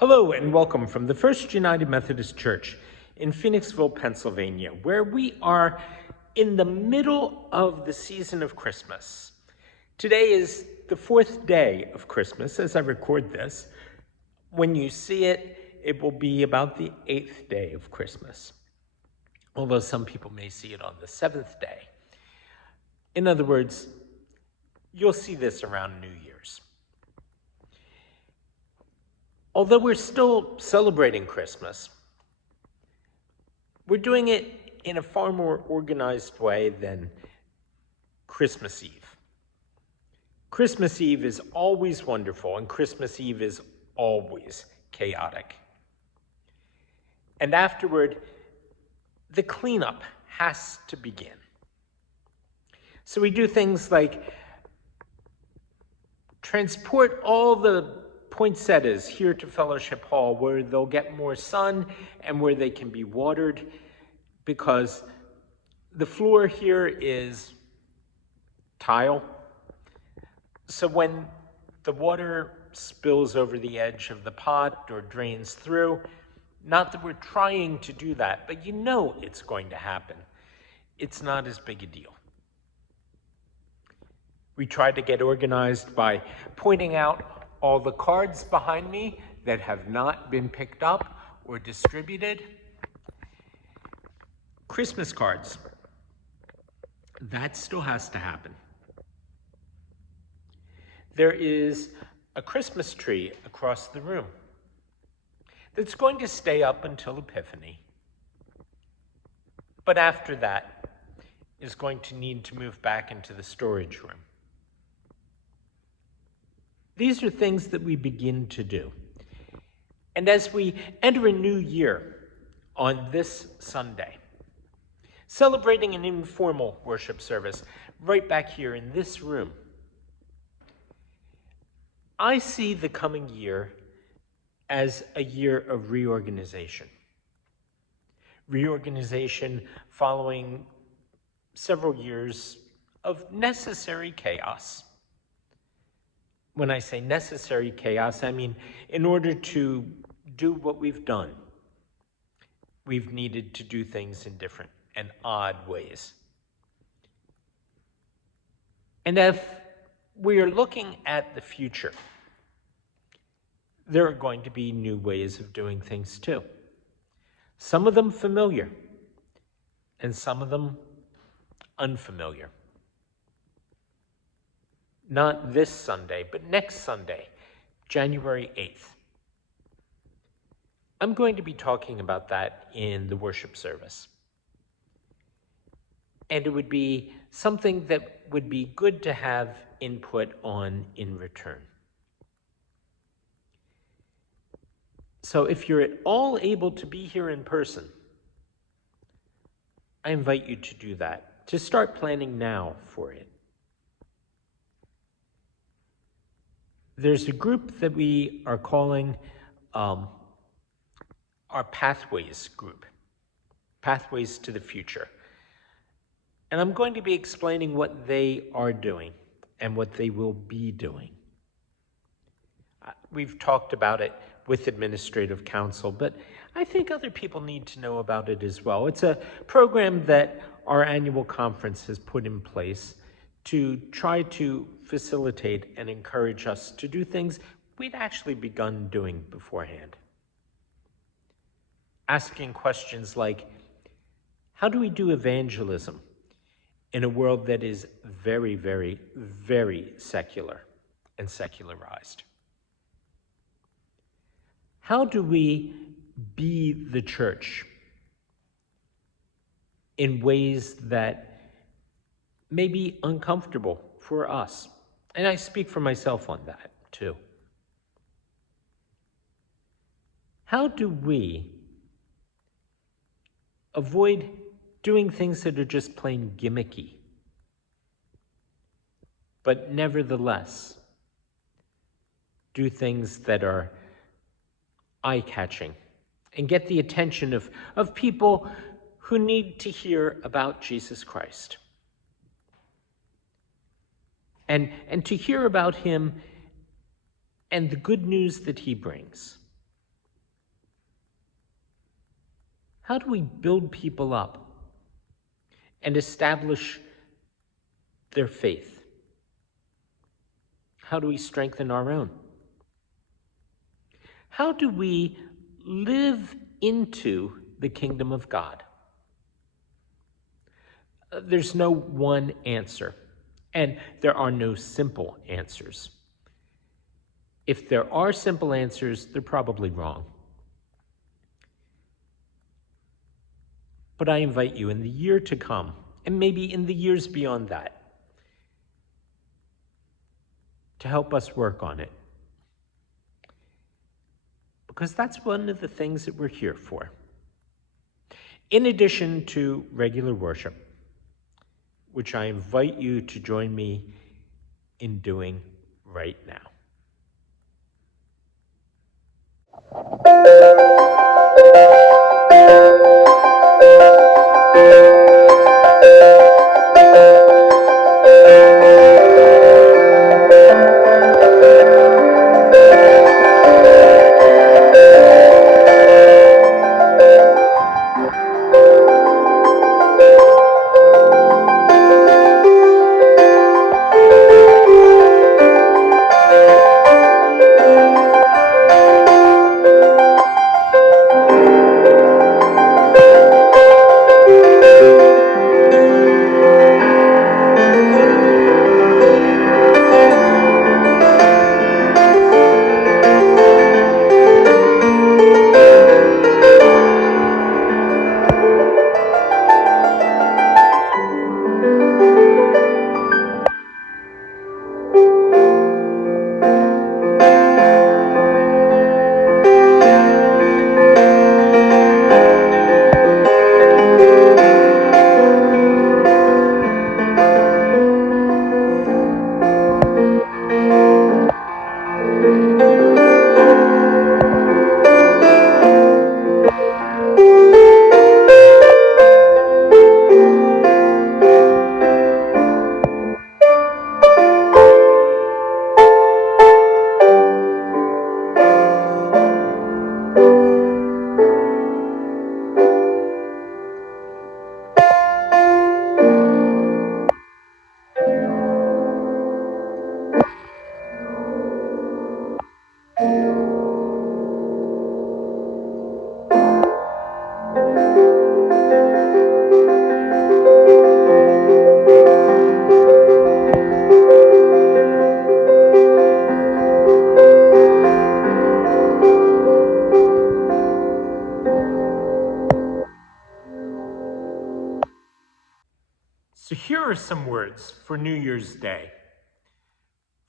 Hello and welcome from the First United Methodist Church in Phoenixville, Pennsylvania, where we are in the middle of the season of Christmas. Today is the fourth day of Christmas as I record this. When you see it, it will be about the 8th day of Christmas, although some people may see it on the 7th day. In other words, you'll see this around New Year's. Although we're still celebrating Christmas, we're doing it in a far more organized way than Christmas Eve. Christmas Eve is always wonderful, and Christmas Eve is always chaotic. And afterward, the cleanup has to begin. So we do things like transport all the poinsettias here to Fellowship Hall where they'll get more sun and where they can be watered, because the floor here is tile. So when the water spills over the edge of the pot or drains through, not that we're trying to do that, but you know it's going to happen, it's not as big a deal. We try to get organized by pointing out all the cards behind me that have not been picked up or distributed. Christmas cards, that still has to happen. There is a Christmas tree across the room that's going to stay up until Epiphany, but after that is going to need to move back into the storage room. These are things that we begin to do. And as we enter a new year on this Sunday, celebrating an informal worship service right back here in this room, I see the coming year as a year of reorganization. Reorganization following several years of necessary chaos. When I say necessary chaos, I mean in order to do what we've done, we've needed to do things in different and odd ways. And if we are looking at the future, there are going to be new ways of doing things too. Some of them familiar, and some of them unfamiliar. Not this Sunday, but next Sunday, January 8th. I'm going to be talking about that in the worship service. And it would be something that would be good to have input on in return. So if you're at all able to be here in person, I invite you to do that, to start planning now for it. There's a group that we are calling our Pathways group, Pathways to the Future. And I'm going to be explaining what they are doing and what they will be doing. We've talked about it with Administrative Council, but I think other people need to know about it as well. It's a program that our annual conference has put in place to try to facilitate and encourage us to do things we'd actually begun doing beforehand. Asking questions like, how do we do evangelism in a world that is very, very, very secular and secularized? How do we be the church in ways that may be uncomfortable for us? And I speak for myself on that too. How do we avoid doing things that are just plain gimmicky, but nevertheless do things that are eye-catching and get the attention of people who need to hear about Jesus Christ? And to hear about him and the good news that he brings. How do we build people up and establish their faith? How do we strengthen our own? How do we live into the kingdom of God? There's no one answer, and there are no simple answers. If there are simple answers, they're probably wrong. But I invite you in the year to come, and maybe in the years beyond that, to help us work on it. Because that's one of the things that we're here for. In addition to regular worship, which I invite you to join me in doing right now. So here are some words for New Year's Day.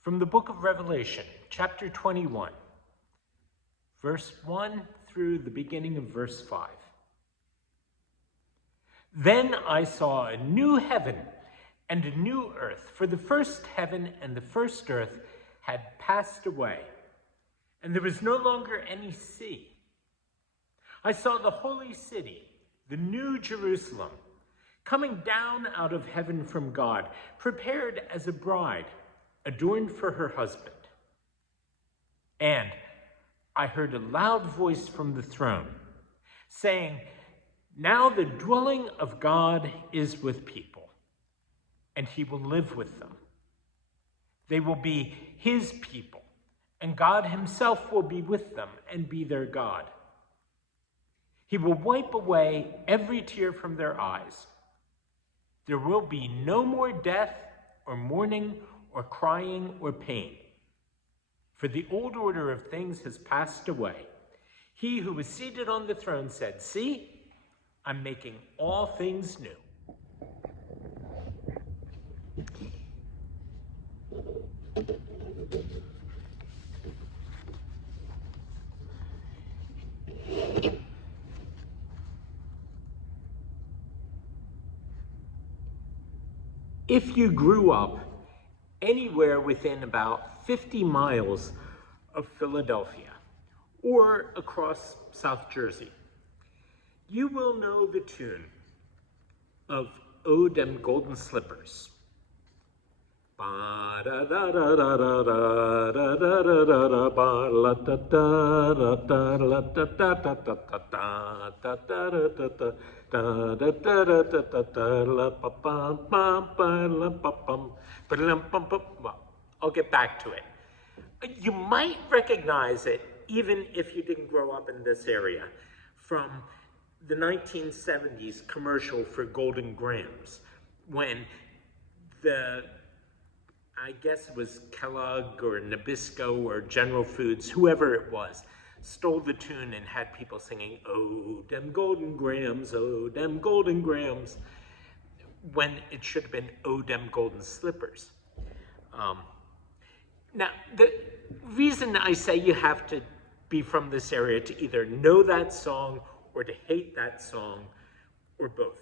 From the book of Revelation, chapter 21, verse 1 through the beginning of verse 5. Then I saw a new heaven and a new earth, for the first heaven and the first earth had passed away, and there was no longer any sea. I saw the holy city, the new Jerusalem, coming down out of heaven from God, prepared as a bride, adorned for her husband. And I heard a loud voice from the throne, saying, "Now the dwelling of God is with people, and he will live with them. They will be his people, and God himself will be with them and be their God. He will wipe away every tear from their eyes. There will be no more death or mourning or crying or pain, for the old order of things has passed away. He who was seated on the throne said, 'See, I'm making all things new.'" If you grew up anywhere within about 50 miles of Philadelphia or across South Jersey, you will know the tune of "O Dem Golden Slippers" Ba da da da da da da da da da da da ba la da da da da la da da da da da da da da da da da da da da da da da la pa pa pa pa la pa pum pa lam pum pum. Well, I'll get back to it. You might recognize it even if you didn't grow up in this area from the 1970s commercial for Golden Grahams when I guess it was Kellogg or Nabisco or General Foods, whoever it was, stole the tune and had people singing, "Oh, dem Golden Grahams, oh, dem Golden Grahams," when it should have been, "Oh, dem Golden Slippers." Now, the reason I say you have to be from this area to either know that song or to hate that song, or both,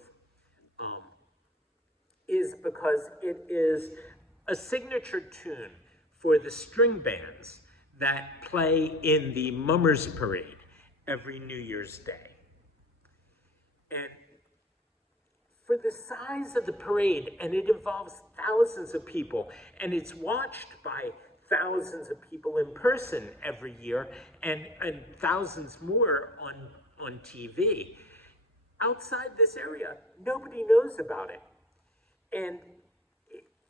is because it is a signature tune for the string bands that play in the Mummers Parade every New Year's Day. And for the size of the parade, and it involves thousands of people, and it's watched by thousands of people in person every year, and thousands more on TV. Outside this area, nobody knows about it. And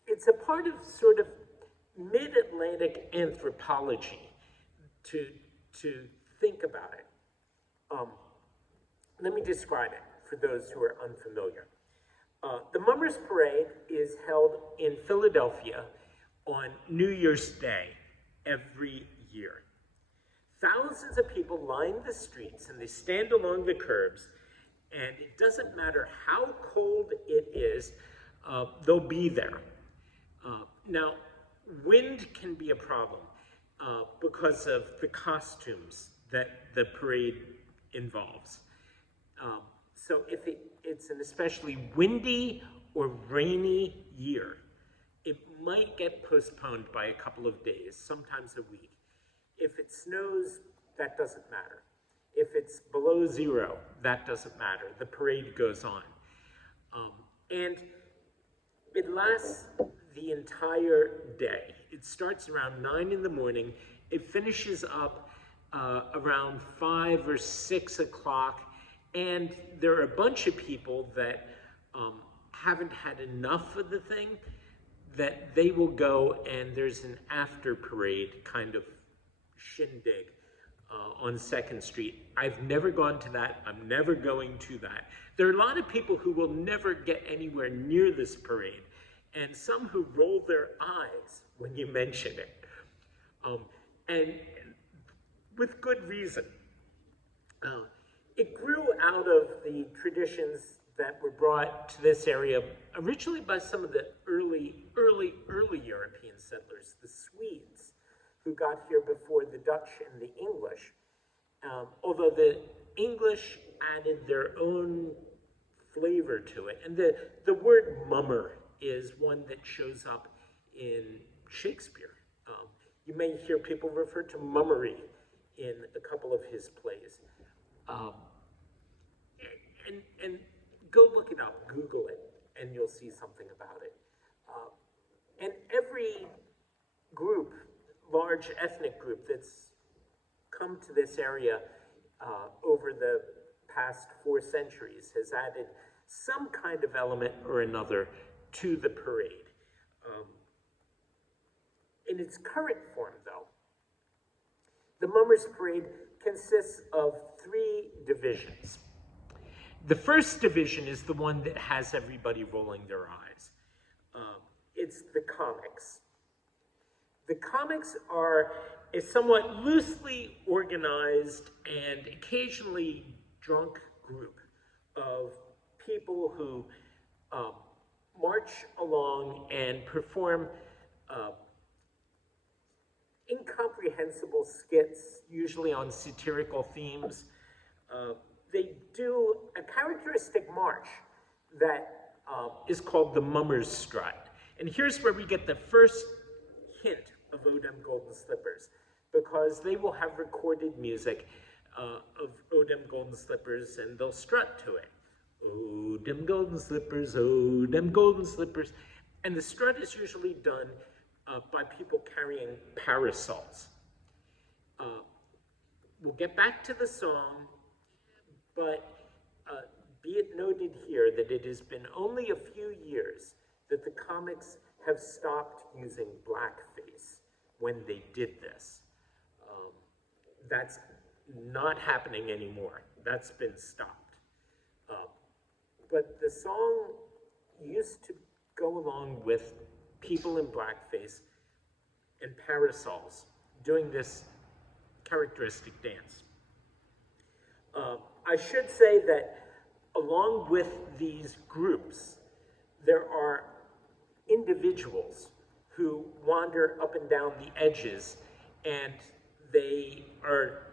it's a part of sort of mid-Atlantic anthropology to think about it. Let me describe it for those who are unfamiliar. The Mummers Parade is held in Philadelphia on New Year's Day every year. Thousands of people line the streets and they stand along the curbs, and it doesn't matter how cold it is, they'll be there. Now, wind can be a problem because of the costumes that the parade involves. So if it's an especially windy or rainy year, it might get postponed by a couple of days, sometimes a week. If it snows, that doesn't matter. If it's below zero, that doesn't matter. The parade goes on. And it lasts the entire day. It starts around 9 in the morning. It finishes up around 5 or 6 o'clock. And there are a bunch of people that haven't had enough of the thing, that they will go and there's an after parade kind of shindig on 2nd Street. I've never gone to that. I'm never going to that. There are a lot of people who will never get anywhere near this parade, and some who roll their eyes when you mention it. And with good reason. It grew out of the traditions that were brought to this area originally by some of the early European settlers, the Swedes, who got here before the Dutch and the English. Although the English added their own flavor to it. And the word mummer is one that shows up in Shakespeare. You may hear people refer to mummery in a couple of his plays. And go look it up, Google it, and you'll see something about it. And every group, large ethnic group that's come to this area over the past 4 centuries has added some kind of element or another to the parade. In its current form, though, the Mummers Parade consists of 3 divisions. The first division is the one that has everybody rolling their eyes. It's the comics. The comics are a somewhat loosely organized and occasionally drunk group of people who march along and perform incomprehensible skits, usually on satirical themes. They do a characteristic march that is called the Mummers Strut. And here's where we get the first hint of O Dem Golden Slippers, because they will have recorded music of O Dem Golden Slippers, and they'll strut to it. O dem golden slippers, O dem golden slippers. And the strut is usually done by people carrying parasols. We'll get back to the song, but be it noted here that it has been only a few years that the comics have stopped using blackface when they did this. That's not happening anymore. That's been stopped. But the song used to go along with people in blackface and parasols doing this characteristic dance. I should say that along with these groups, there are individuals who wander up and down the edges, and they are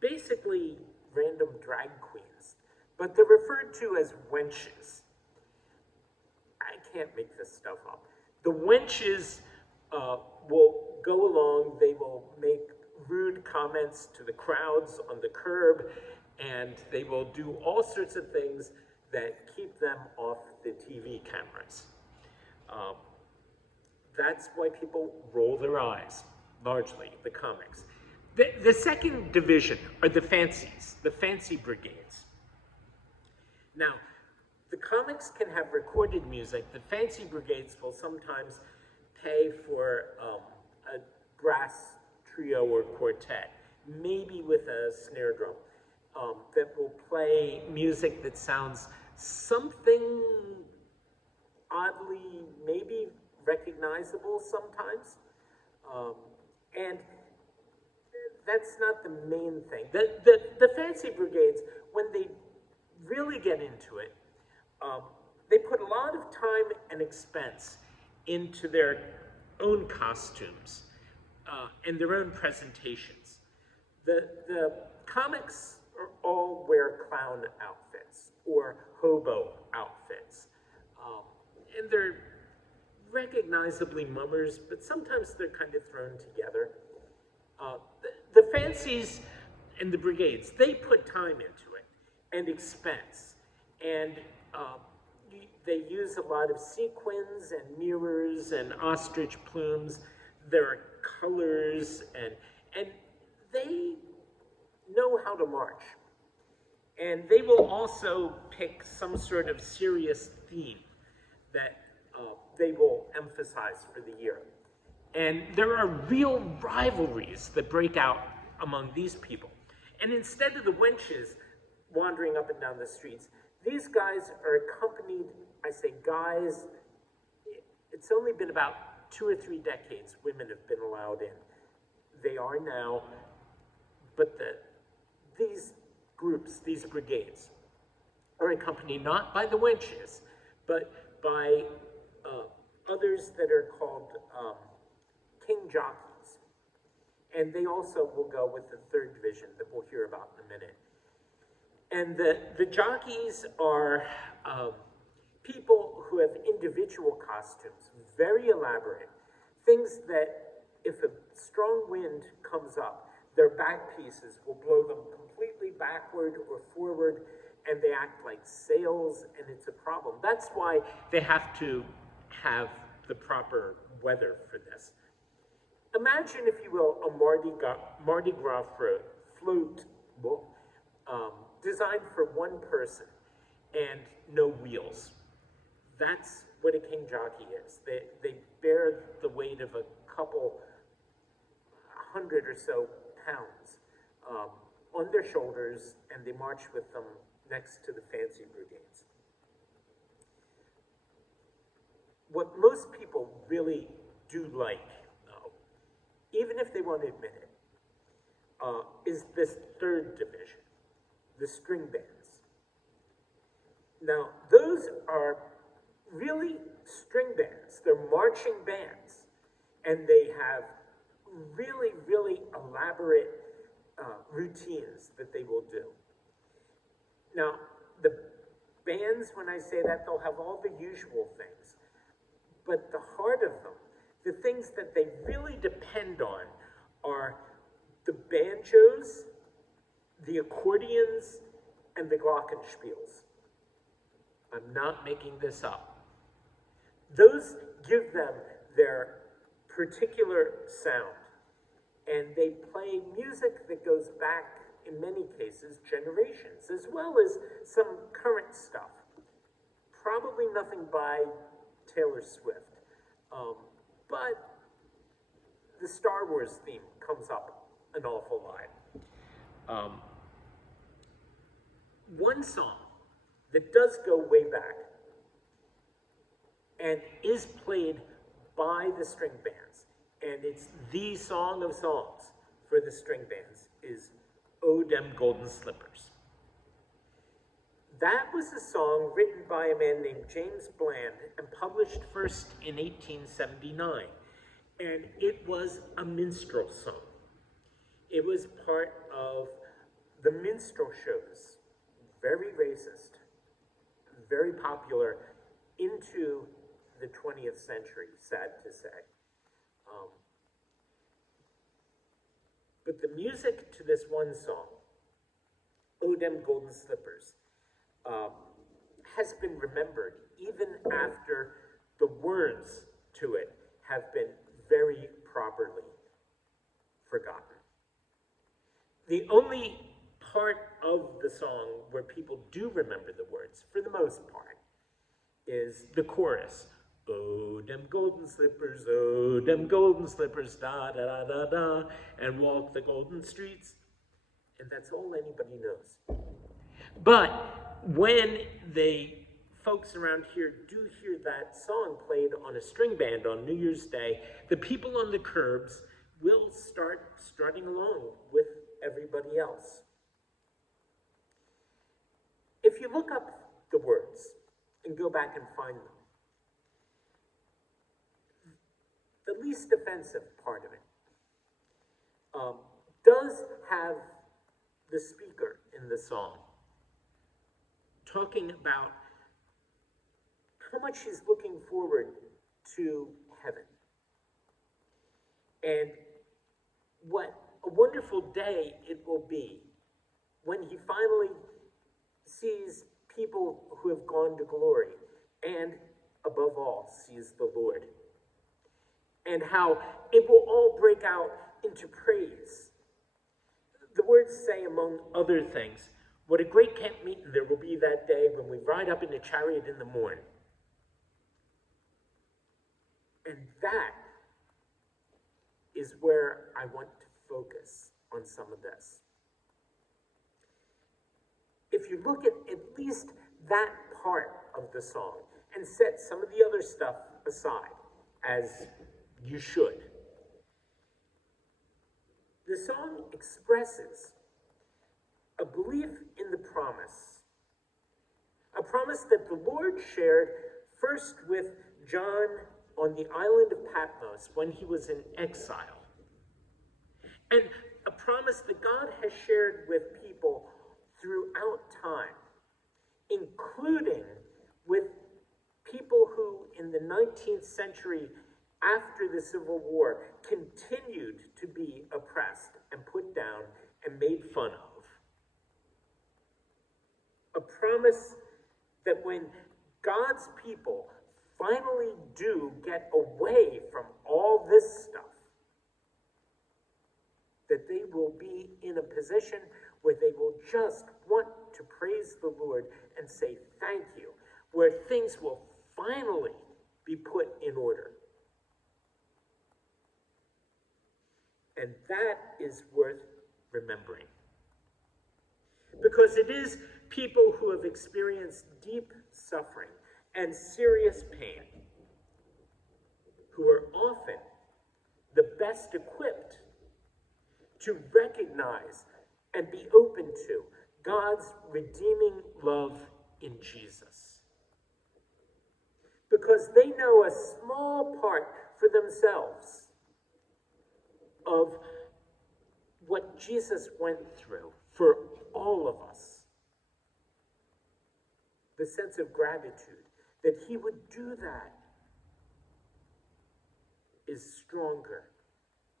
basically random drag queens, but they're referred to as wenches. I can't make this stuff up. The wenches will go along, they will make rude comments to the crowds on the curb, and they will do all sorts of things that keep them off the TV cameras. That's why people roll their eyes, largely, the comics. The second division are the fancies, the fancy brigades. Now, the comics can have recorded music. The fancy brigades will sometimes pay for a brass trio or quartet, maybe with a snare drum, that will play music that sounds something oddly, maybe recognizable sometimes. And that's not the main thing. The fancy brigades, when they really get into it, they put a lot of time and expense into their own costumes and their own presentations. The comics all wear clown outfits or hobo outfits. And they're recognizably mummers, but sometimes they're kind of thrown together. The fancies and the brigades, they put time into it and expense. And they use a lot of sequins and mirrors and ostrich plumes. There are colors, and they know how to march. And they will also pick some sort of serious theme that they will emphasize for the year. And there are real rivalries that break out among these people. And instead of the wenches wandering up and down the streets, these guys are accompanied, I say guys, it's only been about 2 or 3 decades women have been allowed in. They are now, but these groups, these brigades, are accompanied not by the wenches, but by others that are called king jockeys. And they also will go with the third division that we'll hear about in a minute. And the jockeys are people who have individual costumes, very elaborate, things that if a strong wind comes up, their back pieces will blow them completely backward or forward, and they act like sails, and it's a problem. That's why they have to have the proper weather for this. Imagine, if you will, a Mardi Gras float designed for one person and no wheels. That's what a king jockey is. They bear the weight of a couple 100 or so pounds on their shoulders, and they march with them next to the fancy brigades. What most people really do like, though, even if they won't admit it, is this third division, the string bands. Now, those are really string bands. They're marching bands, and they have really, really elaborate routines that they will do. Now, the bands, when I say that, they'll have all the usual things, but the heart of them, the things that they really depend on, are the banjos, the accordions, and the glockenspiels. I'm not making this up. Those give them their particular sound, and they play music that goes back, in many cases, generations, as well as some current stuff. Probably nothing by Taylor Swift, but the Star Wars theme comes up an awful lot. One song that does go way back and is played by the string bands, and it's the song of songs for the string bands, is "O Dem Golden Slippers." That was a song written by a man named James Bland and published first in 1879, and it was a minstrel song. It was part of the minstrel shows, very racist, very popular into the 20th century, sad to say. But the music to this one song, "O Dem Golden Slippers," has been remembered even after the words to it have been very properly forgotten. The only part of the song where people do remember the words, for the most part, is the chorus. "Oh, dem golden slippers, oh, dem golden slippers, da da da da da, and walk the golden streets." And that's all anybody knows. But when folks around here do hear that song played on a string band on New Year's Day, the people on the curbs will start strutting along with everybody else. If you look up the words and go back and find them, the least offensive part of it does have the speaker in the song talking about how much he's looking forward to heaven. And what a wonderful day it will be when he finally sees people who have gone to glory and, above all, sees the Lord. And how it will all break out into praise. The words say, among other things, "What a great camp meeting there will be that day when we ride up in the chariot in the morn." And that is where I want to focus on some of this. If you look at least that part of the song and set some of the other stuff aside, as you should, the song expresses a belief in the promise. A promise that the Lord shared first with John on the island of Patmos when he was in exile. And a promise that God has shared with people throughout time, including with people who in the 19th century, after the Civil War, continued to be oppressed and put down and made fun of. A promise that when God's people finally do get away from all this stuff, that they will be in a position where they will just want to praise the Lord and say thank you, where things will finally be put in order. And that is worth remembering. Because it is people who have experienced deep suffering and serious pain who are often the best equipped to recognize and be open to God's redeeming love in Jesus. Because they know a small part for themselves of what Jesus went through for all of us. The sense of gratitude that he would do that is stronger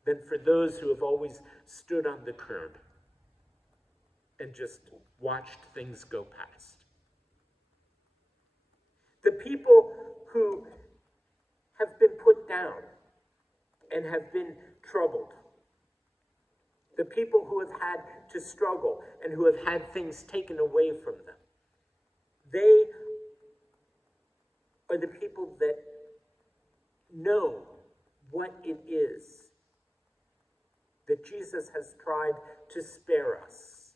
than for those who have always stood on the curb and just watched things go past. The people who have been put down and have been troubled. The people who have had to struggle and who have had things taken away from them. They are the people that know what it is that Jesus has tried to spare us.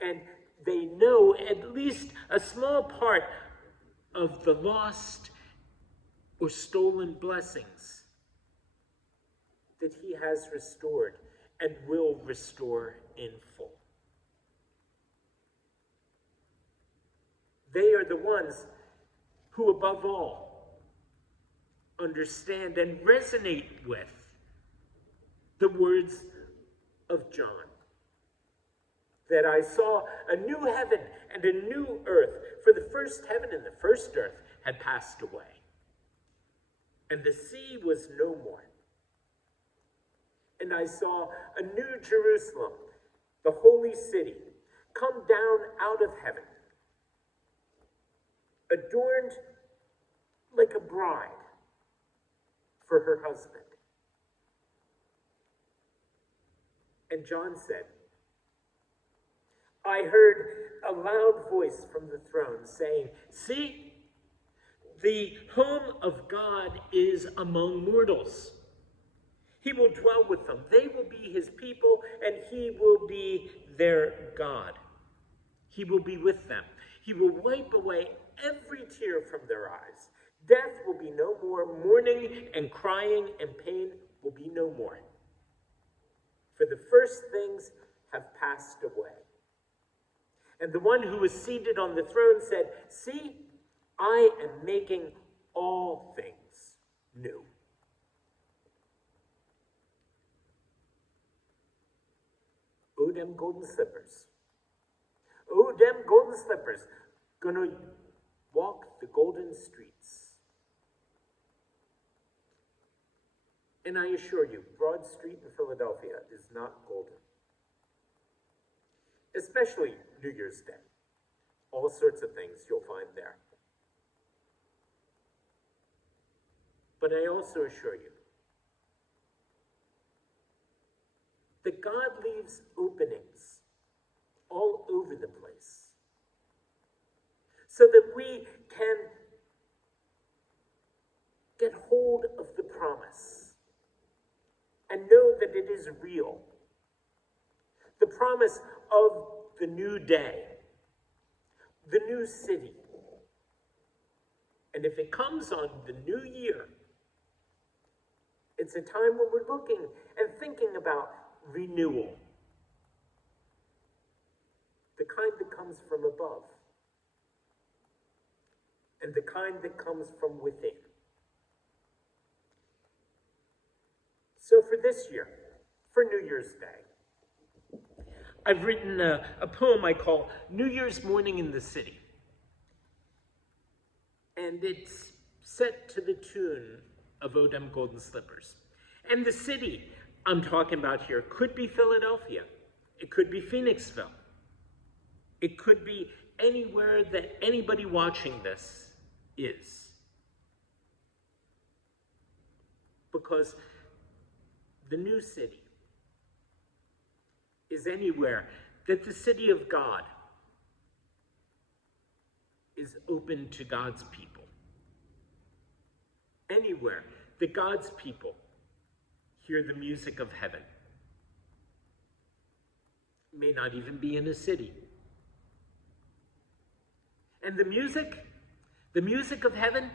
And they know at least a small part of the lost or stolen blessings that he has restored and will restore in full. They are the ones who, above all, understand and resonate with the words of John. That I saw a new heaven and a new earth, for the first heaven and the first earth had passed away, and the sea was no more. And I saw a new Jerusalem, the holy city, come down out of heaven, adorned like a bride for her husband. And John said, I heard a loud voice from the throne saying, see, the home of God is among mortals. He will dwell with them. They will be his people, and he will be their God. He will be with them. He will wipe away every tear from their eyes. Death will be no more. Mourning and crying and pain will be no more. For the first things have passed away. And the one who was seated on the throne said, see, I am making all things new. Oh, them golden slippers. Oh, them golden slippers. Gonna walk the golden streets. And I assure you, Broad Street in Philadelphia is not golden. Especially New Year's Day. All sorts of things you'll find there. But I also assure you that God leaves openings all over the place so that we can get hold of the promise and know that it is real. The promise of the new day, the new city. And if it comes on the new year, it's a time when we're looking and thinking about renewal. The kind that comes from above. And the kind that comes from within. So for this year, for New Year's Day, I've written a poem I call New Year's Morning in the City. And it's set to the tune of O Dem Golden Slippers. And the city I'm talking about here could be Philadelphia. It could be Phoenixville. It could be anywhere that anybody watching this is. Because the new city is anywhere that the city of God is open to God's people. Anywhere that God's people hear the music of heaven. It may not even be in a city. And the music of heaven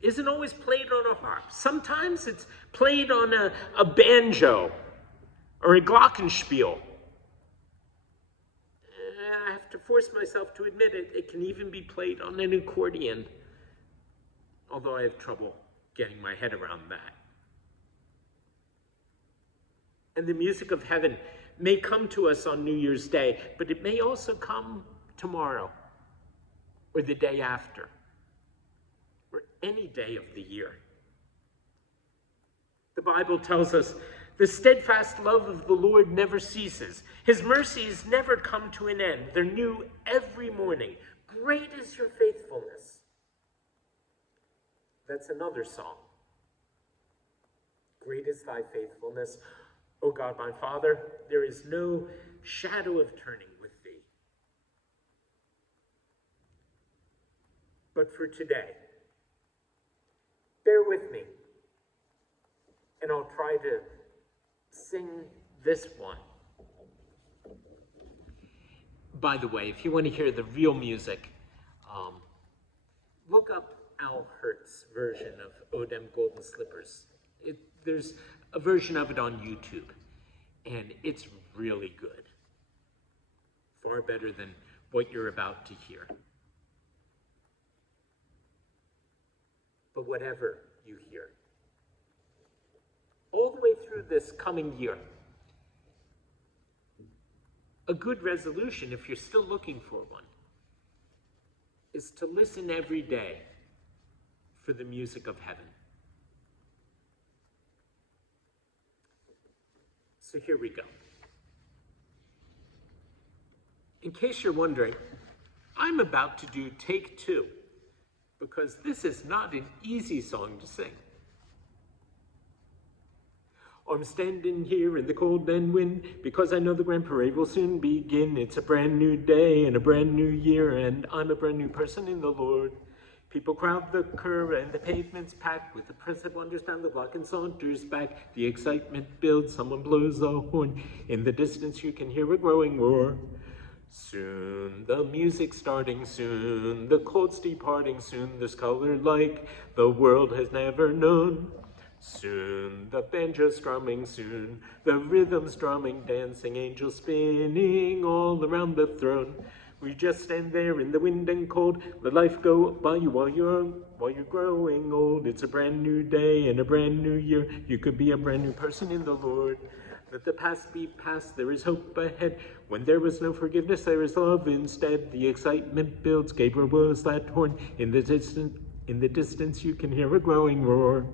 isn't always played on a harp. Sometimes it's played on a banjo or a glockenspiel. I have to force myself to admit it. It can even be played on an accordion, although I have trouble getting my head around that. And the music of heaven may come to us on New Year's Day, but it may also come tomorrow or the day after or any day of the year. The Bible tells us the steadfast love of the Lord never ceases. His mercies never come to an end. They're new every morning. Great is your faithfulness. That's another song. Great is thy faithfulness, O God my Father. There is no shadow of turning with thee. But for today, bear with me, and I'll try to sing this one. By the way, if you want to hear the real music, look up Al Hirt's version of O Dem Golden Slippers. There's a version of it on YouTube, and it's really good. Far better than what you're about to hear. But whatever you hear, all the way through this coming year, a good resolution, if you're still looking for one, is to listen every day for the music of heaven. So here we go. In case you're wondering, I'm about to do take 2, because this is not an easy song to sing. I'm standing here in the cold and wind, because I know the grand parade will soon begin. It's a brand new day and a brand new year, and I'm a brand new person in the Lord. People crowd the curb and the pavement's packed with the press that wanders down the block and saunters back. The excitement builds, someone blows a horn. In the distance you can hear a growing roar. Soon the music's starting, soon the cold's departing, soon there's color like the world has never known. Soon the banjo's strumming, soon the rhythm's drumming, dancing angels spinning all around the throne. We just stand there in the wind and cold, let life go by you while you're growing old. It's a brand new day and a brand new year. You could be a brand new person in the Lord. Let the past be past, there is hope ahead. When there was no forgiveness, there is love instead. The excitement builds, Gabriel blows that horn. In the distance you can hear a growing roar.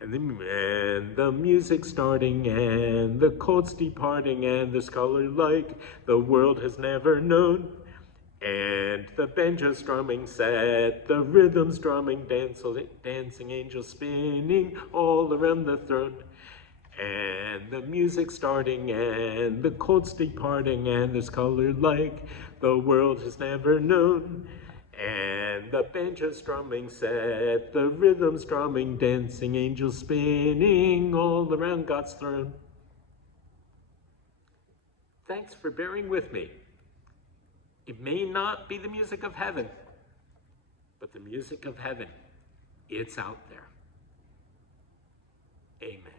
And the music's starting, and the cold's departing, and there's color like the world has never known. And the banjo's strumming set, the rhythm's drumming, dancing angels spinning all around the throne. And the music's starting, and the cold's departing, and there's color like the world has never known. And the banjo's strumming set, the rhythm's drumming, dancing angels spinning all around God's throne. Thanks for bearing with me. It may not be the music of heaven, but the music of heaven, it's out there. Amen.